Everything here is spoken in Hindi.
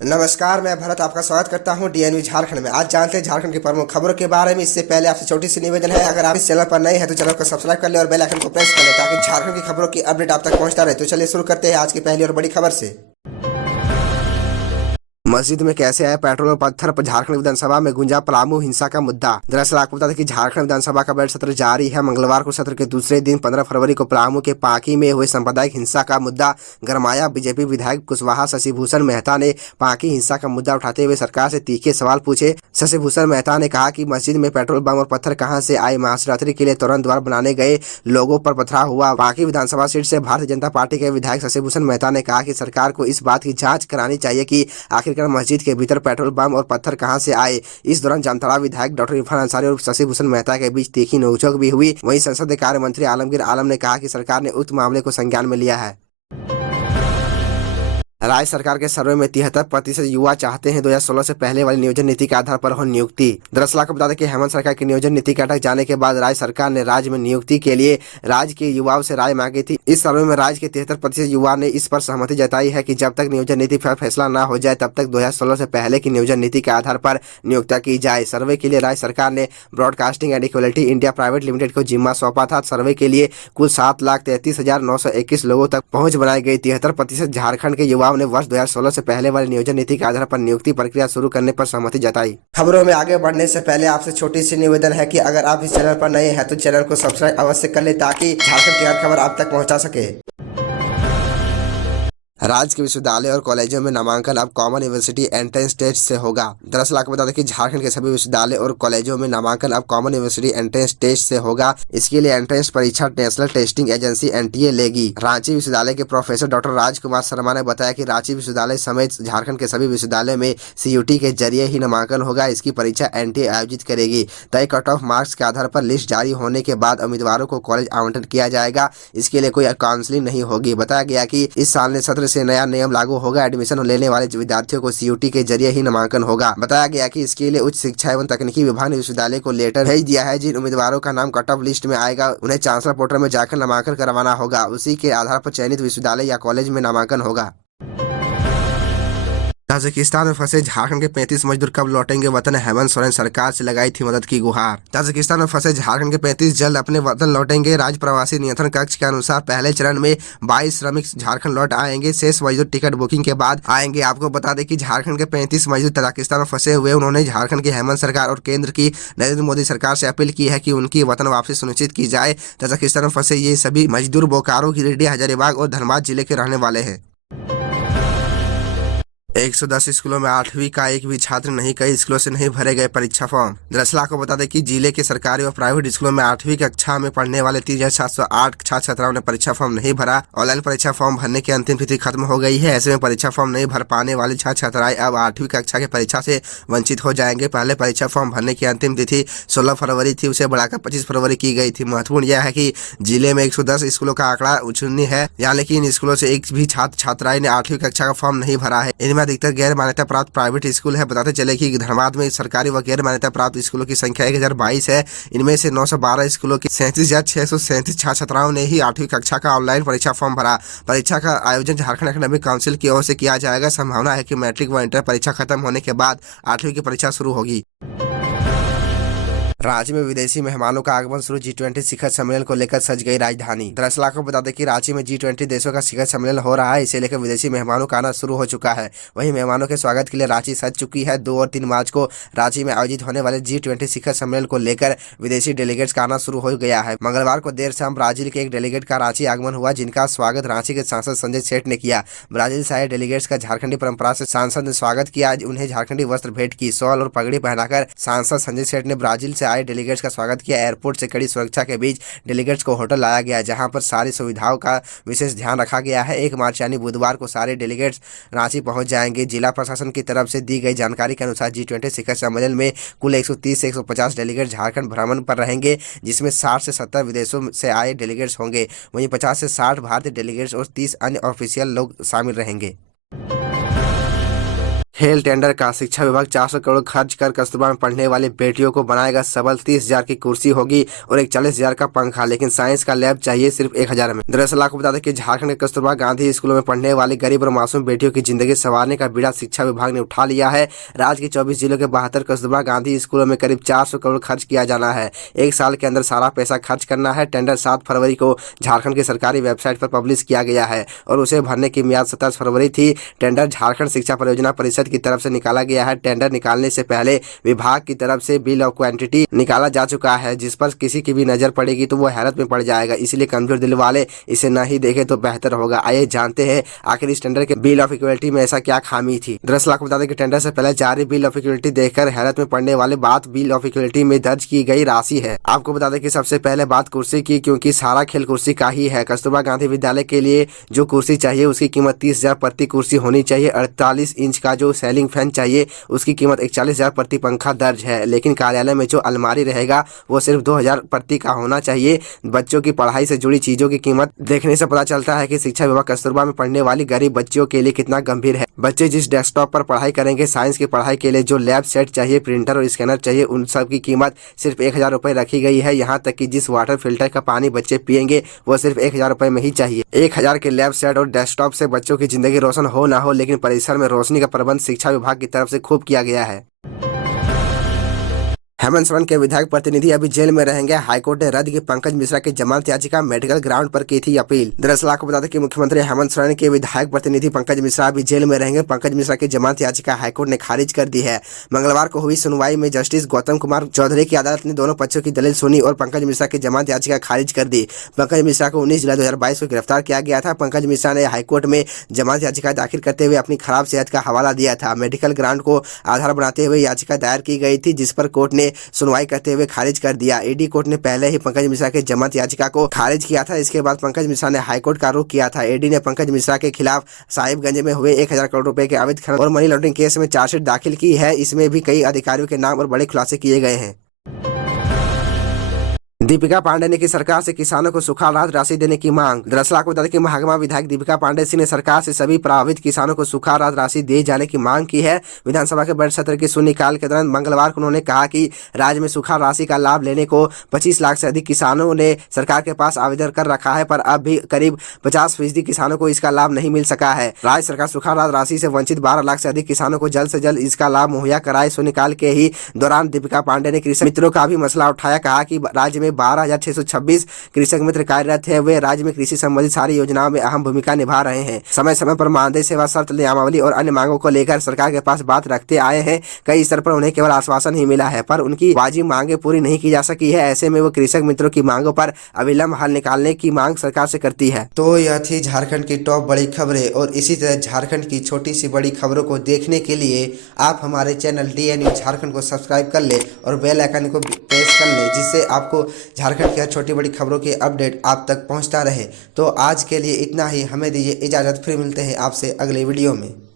नमस्कार, मैं भरत आपका स्वागत करता हूं डीएनवी झारखंड में। आज जानते हैं झारखंड की प्रमुख खबरों के बारे में। इससे पहले आपसे छोटी सी निवेदन है, अगर आप इस चैनल पर नए हैं तो चैनल को सब्सक्राइब कर ले और बेल आइकन को प्रेस कर ले ताकि झारखंड की खबरों की अपडेट आप तक पहुंचता रहे। तो चलिए शुरू करते हैं आज की पहली और बड़ी खबर से। मस्जिद में कैसे आए पेट्रोल और पत्थर पर झारखंड विधानसभा में गुंजा पलामू हिंसा का मुद्दा। दरअसल आपको बता दें कि झारखंड विधानसभा का बजट सत्र जारी है। मंगलवार को सत्र के दूसरे दिन 15 फरवरी को पलामू के पांकी में हुए सांप्रदायिक हिंसा का मुद्दा गरमाया। बीजेपी विधायक कुशवाहा शशिभूषण मेहता ने पांकी हिंसा का मुद्दा उठाते हुए सरकार से तीखे सवाल पूछे। शशिभूषण मेहता ने कहा कि मस्जिद में पेट्रोल बम और पत्थर कहां से आए। महाशिवरात्रि के लिए तोरण द्वार बनाने गए लोगों पर पथराव हुआ। पांकी विधानसभा सीट से भारतीय जनता पार्टी के विधायक शशिभूषण मेहता ने कहा कि सरकार को इस बात की जांच करानी चाहिए कि आखिरकार मस्जिद के भीतर पेट्रोल बम और पत्थर कहां से आए। इस दौरान जामताड़ा विधायक डॉक्टर इरफान अंसारी और शशिभूषण मेहता के बीच तीखी नोकझोंक भी हुई। वहीं संसदीय कार्य मंत्री आलमगीर आलम ने कहा कि सरकार ने उक्त मामले को संज्ञान में लिया है। राज्य सरकार के सर्वे में 73% युवा चाहते हैं 2016 से पहले वाली नियोजन नीति के आधार पर हो नियुक्ति। दरअसल आपको बता दें कि हेमंत सरकार की नियोजन नीति के अटक जाने के बाद राज्य सरकार ने राज्य में नियुक्ति के लिए राज्य के युवाओं से राय मांगी थी। इस सर्वे में राज्य के 73% युवा ने इस पर सहमति जताई है कि जब तक नियोजन नीति पर फैसला न हो जाए तब तक 2016 से पहले की नियोजन नीति के आधार पर नियुक्ति की जाए। सर्वे के लिए राज्य सरकार ने broadcasting and equality India private limited को जिम्मा सौंपा था। सर्वे के लिए कुल 7,33,921 लोगों तक पहुंच बनाई गई। 73% झारखंड के युवाओं ने वर्ष 2016 से पहले वाली नियोजन नीति के आधार पर नियुक्ति प्रक्रिया शुरू करने पर सहमति जताई। खबरों में आगे बढ़ने से पहले आपसे छोटी सी निवेदन है कि अगर आप इस चैनल पर नए हैं तो चैनल को सब्सक्राइब अवश्य कर ले ताकि झारखंड की हर खबर आप तक पहुंचा सके। राज्य के विश्वविद्यालय और कॉलेजों में नामांकन अब कॉमन यूनिवर्सिटी एंट्रेंस टेस्ट से होगा। दरअसल आपको बता दें कि झारखंड के सभी विश्वविद्यालय और कॉलेजों में नामांकन अब कॉमन यूनिवर्सिटी एंट्रेंस टेस्ट से होगा। इसके लिए एंट्रेंस परीक्षा नेशनल टेस्टिंग एजेंसी एनटीए लेगी। रांची विश्वविद्यालय के प्रोफेसर डॉक्टर राजकुमार शर्मा ने बताया कि रांची विश्वविद्यालय समेत झारखंड के सभी विश्वविद्यालयों में सीयूटी के जरिए ही नामांकन होगा। इसकी परीक्षा एनटीए आयोजित करेगी। तय कट ऑफ मार्क्स के आधार पर लिस्ट जारी होने के बाद उम्मीदवारों को कॉलेज आवंटन किया जाएगा। इसके लिए कोई काउंसलिंग नहीं होगी। बताया गया कि इस साल ने सत्र से नया नियम लागू होगा। एडमिशन लेने वाले विद्यार्थियों को सीयूटी के जरिए ही नामांकन होगा। बताया गया कि इसके लिए उच्च शिक्षा एवं तकनीकी विभाग ने विश्वविद्यालय को लेटर भेज दिया है। जिन उम्मीदवारों का नाम कट ऑफ लिस्ट में आएगा उन्हें चांसलर पोर्टल में जाकर नामांकन करवाना होगा। उसी के आधार पर चयनित विश्वविद्यालय या कॉलेज में नामांकन होगा। ताजिकिस्तान में फंसे झारखंड के 35 मजदूर कब लौटेंगे वतन। हेमंत सोरेन सरकार से लगाई थी मदद की गुहार। ताजिकिस्तान में फंसे झारखंड के 35 जल्द अपने वतन लौटेंगे। राज्य प्रवासी नियंत्रण कक्ष के अनुसार पहले चरण में 22 श्रमिक झारखंड लौट आएंगे। शेष मजदूर टिकट बुकिंग के बाद आएंगे। आपको बता दें कि झारखंड के 35 मजदूर ताजिकिस्तान में फंसे हुए। उन्होंने झारखंड की हेमंत सरकार और केंद्र की नरेंद्र मोदी सरकार से अपील की है कि उनकी वतन वापसी सुनिश्चित की जाए। ताजिकिस्तान में फंसे ये सभी मजदूर बोकारो, गिरिडीह, हजारीबाग और धनबाद जिले के रहने वाले हैं। 110 स्कूलों में 8वीं का एक भी छात्र नहीं, कई स्कूलों से नहीं भरे गए परीक्षा फॉर्म। दरअसल आपको बता दें कि जिले के सरकारी और प्राइवेट स्कूलों में 8वीं कक्षा में पढ़ने वाले 3,708 छात्र छात्राओं ने परीक्षा फॉर्म नहीं भरा। ऑनलाइन परीक्षा फॉर्म भरने की अंतिम तिथि खत्म हो गई है। ऐसे में परीक्षा फॉर्म नहीं भर पाने वाले छात्र छात्राएं अब 8वीं कक्षा की परीक्षा से वंचित हो जाएंगे। पहले परीक्षा फॉर्म भरने की अंतिम तिथि 16 फरवरी थी, उसे बढ़ाकर 25 फरवरी की गई थी। महत्वपूर्ण यह है कि जिले में 110 स्कूलों का आंकड़ा उछून्य है, यानी कि इन स्कूलों से एक भी छात्र छात्राएं ने 8वीं कक्षा का फॉर्म नहीं भरा है। इनमें अधिकतर गैर मान्यता प्राप्त प्राइवेट स्कूल है। बताते चले कि धनबाद में सरकारी व गैर मान्यता प्राप्त स्कूलों की संख्या 1022 है। इनमें से 912 स्कूलों की 37,637 छात्र छात्राओं ने ही 8वीं कक्षा का ऑनलाइन परीक्षा फॉर्म भरा। परीक्षा का आयोजन झारखंड एकेडमिक काउंसिल की ओर से किया जाएगा। संभावना है कि मैट्रिक व इंटर परीक्षा खत्म होने के बाद 8वीं की परीक्षा शुरू होगी। रांची में विदेशी मेहमानों का आगमन शुरू। G20 शिखर सम्मेलन को लेकर सज गई राजधानी। दरअसल आपको बता दें कि रांची में G20 देशों का शिखर सम्मेलन हो रहा है। इसे लेकर विदेशी मेहमानों का आना शुरू हो चुका है। वहीं मेहमानों के स्वागत के लिए रांची सज चुकी है। 2 और 3 मार्च को रांची में आयोजित होने वाले G20 शिखर सम्मेलन को लेकर विदेशी डेलीगेट्स का आना शुरू हो गया है। मंगलवार को देर शाम ब्राजील के एक डेलीगेट का रांची आगमन हुआ, जिनका स्वागत रांची के सांसद संजय सेठ ने किया। ब्राजील से आए डेलीगेट्स का झारखंडी परंपरा से सांसद ने स्वागत किया। उन्हें झारखंडी वस्त्र भेंट की। शॉल और पगड़ी पहनाकर सांसद संजय सेठ ने ब्राजील से आए डेलीगेट्स का स्वागत किया। एयरपोर्ट से कड़ी सुरक्षा के बीच डेलीगेट्स को होटल लाया गया, जहां पर सारी सुविधाओं का विशेष ध्यान रखा गया है। 1 मार्च यानी बुधवार को सारे डेलीगेट्स रांची पहुंच जाएंगे। जिला प्रशासन की तरफ से दी गई जानकारी के अनुसार G20 शिखर सम्मेलन में कुल 130 से 150 डेलीगेट झारखंड भ्रमण पर रहेंगे, जिसमें 60 से 70 विदेशों से आए डेलीगेट्स होंगे। वहीं 50 से 60 भारतीय डेलीगेट्स और 30 अन्य ऑफिशियल लोग शामिल रहेंगे। खेल टेंडर का शिक्षा विभाग 400 करोड़ खर्च कर कस्तूरबा में पढ़ने वाली बेटियों को बनाएगा सबल। 30,000 की कुर्सी होगी और 41,000 का पंखा, लेकिन साइंस का लैब चाहिए सिर्फ 1,000 में। दरअसल आपको बता दें कि झारखंड के कस्तूरबा गांधी स्कूलों में पढ़ने वाली गरीब और मासूम बेटियों की जिंदगी संवारने का बीड़ा शिक्षा विभाग ने उठा लिया है। राज्य के 24 जिलों के 72 कस्तूरबा गांधी स्कूलों में करीब 400 करोड़ खर्च किया जाना है। एक साल के अंदर सारा पैसा खर्च करना है। टेंडर 7 फरवरी को झारखंड की सरकारी वेबसाइट पर पब्लिश किया गया है और उसे भरने की मियाद 27 फरवरी थी। टेंडर झारखंड शिक्षा परियोजना परिषद की तरफ से निकाला गया है। टेंडर निकालने से पहले विभाग की तरफ से बिल ऑफ क्वांटिटी निकाला जा चुका है, जिस पर किसी की भी नजर पड़ेगी तो वो हैरत में पड़ जाएगा। इसलिए कमजोर दिल वाले इसे न ही देखे तो बेहतर होगा। आइए जानते हैं आखिर इस टेंडर के बिल ऑफ इक्वलिटी में ऐसा क्या खामी थी। दरअसल आपको बता दें कि टेंडर से पहले जारी बिल ऑफ इक्वलिटी देखकर हैरत में पड़ने वाले बात बिल ऑफ इक्वलिटी में दर्ज की गई राशि है। आपको बता दें कि सबसे पहले बात कुर्सी की, क्योंकि सारा खेल कुर्सी का ही है। कस्तूरबा गांधी विद्यालय के लिए जो कुर्सी चाहिए उसकी कीमत 30,000 प्रति कुर्सी होनी चाहिए। 48 इंच का जो सेलिंग फैन चाहिए उसकी कीमत 41,000 प्रति पंखा दर्ज है। लेकिन कार्यालय में जो अलमारी रहेगा वो सिर्फ 2,000 प्रति का होना चाहिए। बच्चों की पढ़ाई से जुड़ी चीजों की कीमत देखने से पता चलता है कि शिक्षा विभाग कस्तूरबा में पढ़ने वाली गरीब बच्चियों के लिए कितना गंभीर है। बच्चे जिस डेस्कटॉप पर पढ़ाई करेंगे, साइंस की पढ़ाई के लिए जो लैब सेट चाहिए, प्रिंटर और स्कैनर चाहिए, उन सब की कीमत सिर्फ 1,000 रुपये रखी गई है। यहाँ तक कि जिस वाटर फिल्टर का पानी बच्चे पियेंगे वो सिर्फ 1,000 रुपये में ही चाहिए। 1,000 के लैब सेट और डेस्कटॉप से बच्चों की जिंदगी रोशन हो ना हो, लेकिन परिसर में रोशनी का प्रबंध शिक्षा विभाग की तरफ से खूब किया गया है। हेमंत सोरेन के विधायक प्रतिनिधि अभी जेल में रहेंगे। हाईकोर्ट ने रद्द की पंकज मिश्रा की जमानत याचिका, मेडिकल ग्राउंड पर की थी अपील। दरअसल आपको बता दें कि मुख्यमंत्री हेमंत सोरेन के विधायक प्रतिनिधि पंकज मिश्रा अभी जेल में रहेंगे। पंकज मिश्रा की जमानत याचिका हाईकोर्ट ने खारिज कर दी है। मंगलवार को हुई सुनवाई में जस्टिस गौतम कुमार चौधरी की अदालत ने दोनों पक्षों की दलील सुनी और पंकज मिश्रा की जमानत याचिका खारिज कर दी। पंकज मिश्रा को 19 जुलाई 2022 को गिरफ्तार किया गया था। पंकज मिश्रा ने हाईकोर्ट में जमानत याचिका दाखिल करते हुए अपनी खराब सेहत का हवाला दिया था। मेडिकल ग्राउंड को आधार बनाते हुए याचिका दायर की गई थी, जिस पर कोर्ट ने सुनवाई करते हुए खारिज कर दिया। ईडी कोर्ट ने पहले ही पंकज मिश्रा के जमानत याचिका को खारिज किया था। इसके बाद पंकज मिश्रा ने हाईकोर्ट का रुख किया था। ईडी ने पंकज मिश्रा के खिलाफ साहिबगंज में हुए 1,000 करोड़ रुपए के अवैध खनन और मनी लॉन्ड्रिंग केस में चार्जशीट दाखिल की है। इसमें भी कई अधिकारियों के नाम और बड़े खुलासे किए गए हैं। दीपिका पांडे ने की सरकार से किसानों को सूखा राहत राशि देने की मांग। दरअसल आपको बता दें कि महागमा विधायक दीपिका पांडे सिंह ने सरकार से सभी प्रभावित किसानों को सूखा राहत राशि दिए जाने की मांग की है। विधानसभा के बजट सत्र के शून्यकाल के दौरान मंगलवार को उन्होंने कहा कि राज्य में सूखा राशि का लाभ लेने को 25 लाख से अधिक किसानों ने सरकार के पास आवेदन कर रखा है, पर अब भी करीब 50% किसानों को इसका लाभ नहीं मिल सका है। राज्य सरकार सूखा राहत राशि से वंचित 12 लाख से अधिक किसानों को जल्द से जल्द इसका लाभ मुहैया कराए। शून्यकाल के ही दौरान दीपिका पांडे ने कृषक मित्रों का भी मसला उठाया। कहा कि राज्य में 12,626 कृषक मित्र कार्यरत है। वे राज्य में कृषि संबंधित सारी योजनाओं में अहम भूमिका निभा रहे हैं। समय समय पर मानदेय सेवा शर्त नियमावली और अन्य मांगों को लेकर सरकार के पास बात रखते आए हैं। कई स्तर पर उन्हें केवल आश्वासन ही मिला है, पर उनकी वाजिब मांगे पूरी नहीं की जा सकी है। ऐसे में वो कृषक मित्रों की मांगों पर अविलंब हल निकालने की मांग सरकार से करती है। तो यह थी झारखंड की टॉप बड़ी खबरें, और इसी तरह झारखंड की छोटी सी बड़ी खबरों को देखने के लिए आप हमारे चैनल DN न्यूज़ झारखंड को सब्सक्राइब कर ले और बेल आइकन को प्रेस कर ले, जिससे आपको झारखंड की छोटी बड़ी खबरों के अपडेट आप तक पहुंचता रहे। तो आज के लिए इतना ही, हमें दीजिए इजाज़त, फिर मिलते हैं आपसे अगले वीडियो में।